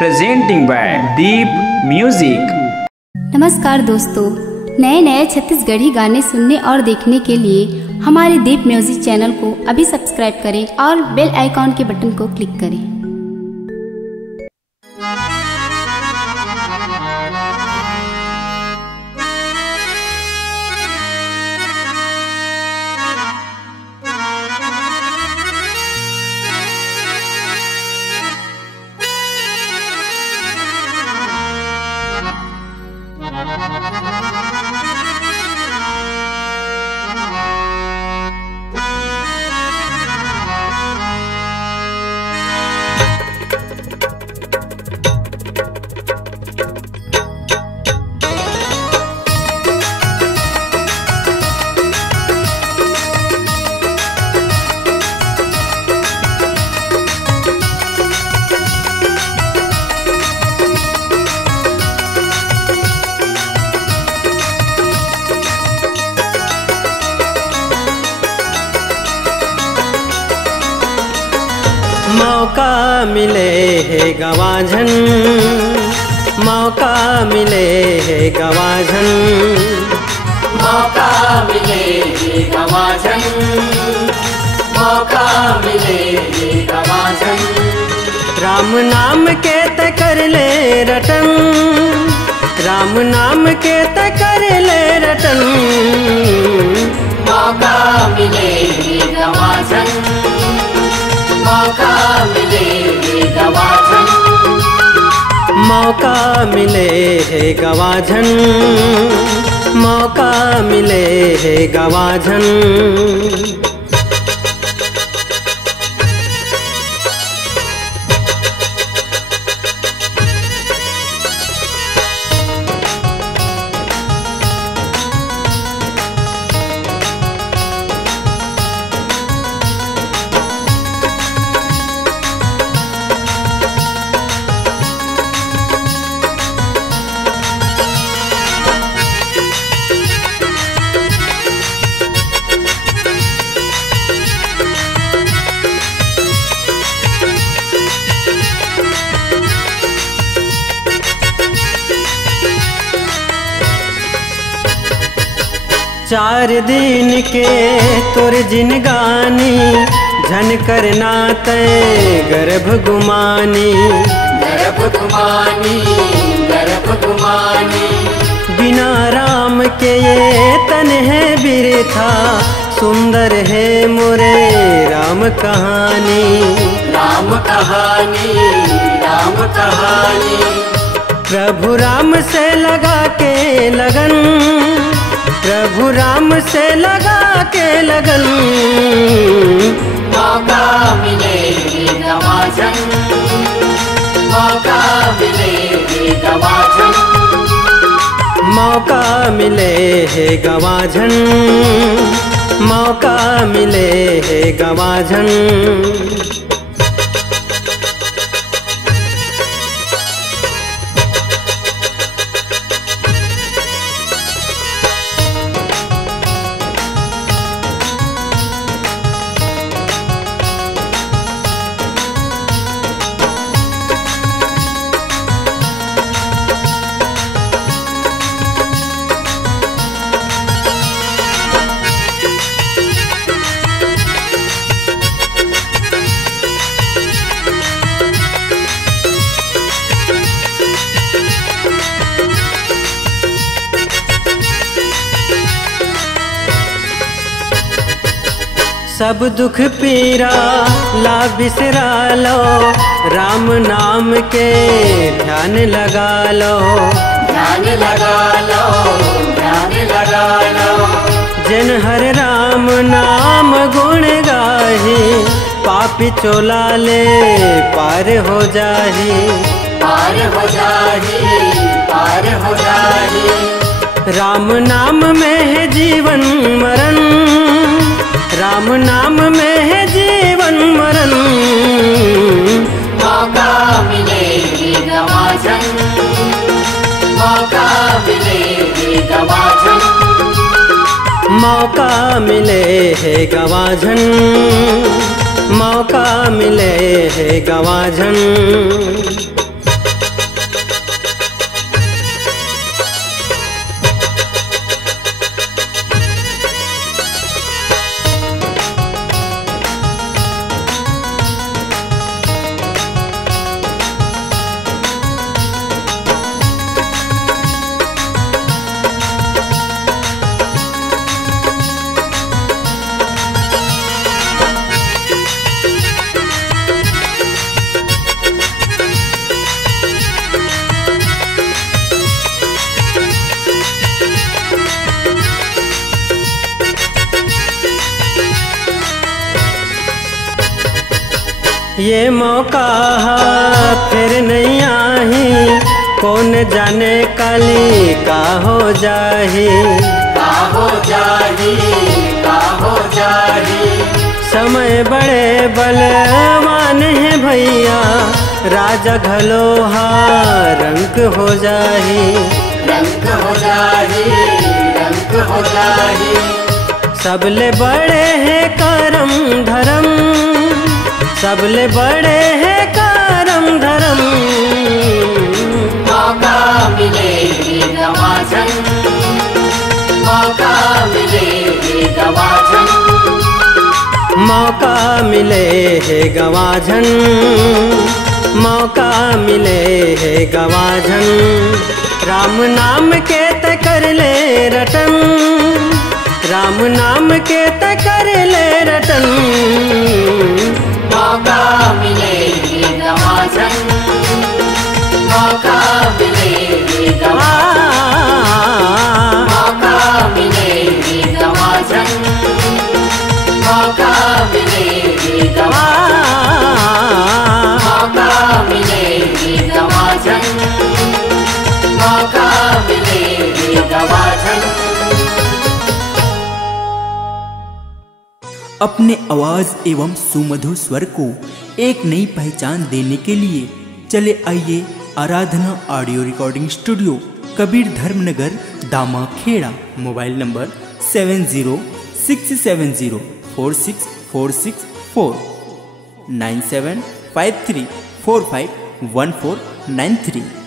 presenting by Deep Music। नमस्कार दोस्तों, नए नए छत्तीसगढ़ी गाने सुनने और देखने के लिए हमारे दीप म्यूजिक चैनल को अभी सब्सक्राइब करें और बेल आइकॉन के बटन को क्लिक करें। मौका मिले है गवाझन, मौका मिले है गवाझन, मौका मिले है गवाझन, मौका मिले है गवाझन। राम नाम के त कर ले रटन, राम नाम के त कर ले रटन। मौका मिले है गवाझन, मौका मिले है गवाझन, मौका मिले है गवाझन, मौका मिले है गवाझन। चार दिन के तोर जिनगानी, झन करना तय गर्भ गुमानी, गर्भ गुमानी, गर्भ गुमानी। बिना राम के ये तन है बिरथा, सुंदर है मोरे राम कहानी, राम कहानी, राम कहानी। प्रभु राम से लगा के लगन, प्रभु राम से लगा के लगन। मौका मिले है गवाझन, मौका मिले है गवाझन, मौका मिले है गवाझन, मौका मिले है गवाझन। सब दुख पीरा ला बिसरा लो, राम नाम के ध्यान लगा लो, ध्यान लगा लो, ध्यान लगा लो। जिन हर राम नाम गुण गाही, पापी चोला ले पार हो जाही, पार हो जाही, पार हो जाही। राम नाम में है जीवन मरण, राम नाम में है जीवन मरण। मौका मिले है गवाझन, मौका मिले है गवाझन, मौका मिले है गवाझन, मौका मिले है गवाझन। ये मौका फिर नहीं आही, कौन जाने काली का हो जाही, का हो जाही, का हो जाही। समय बड़े बलवान है भैया, राजा घलोहा रंग हो जाही, रंग हो जाही, रंग हो जाही। सबले बड़े हैं करम धर्म, सबले बड़े हैं करम धर्म। मौका मिले गवाजन, मौका मिले गवाजन, मौका मिले है गवाजन, मौका मिले है गवाजन। राम नाम के त कर ले रटन, राम नाम के त कर ले रटन। मौका मिले गवाजन, मौका मिले गवाजन, मौका मिले गवाजन, मौका मिले गवाजन, मौका मिले गवाजन, मौका मिले गवाजन। अपने आवाज एवं सुमधुर स्वर को एक नई पहचान देने के लिए चले आइए Aradhana audio recording studio, Kabir Dharmnagar, Damakheda. Mobile number 7067046464, 9753451493।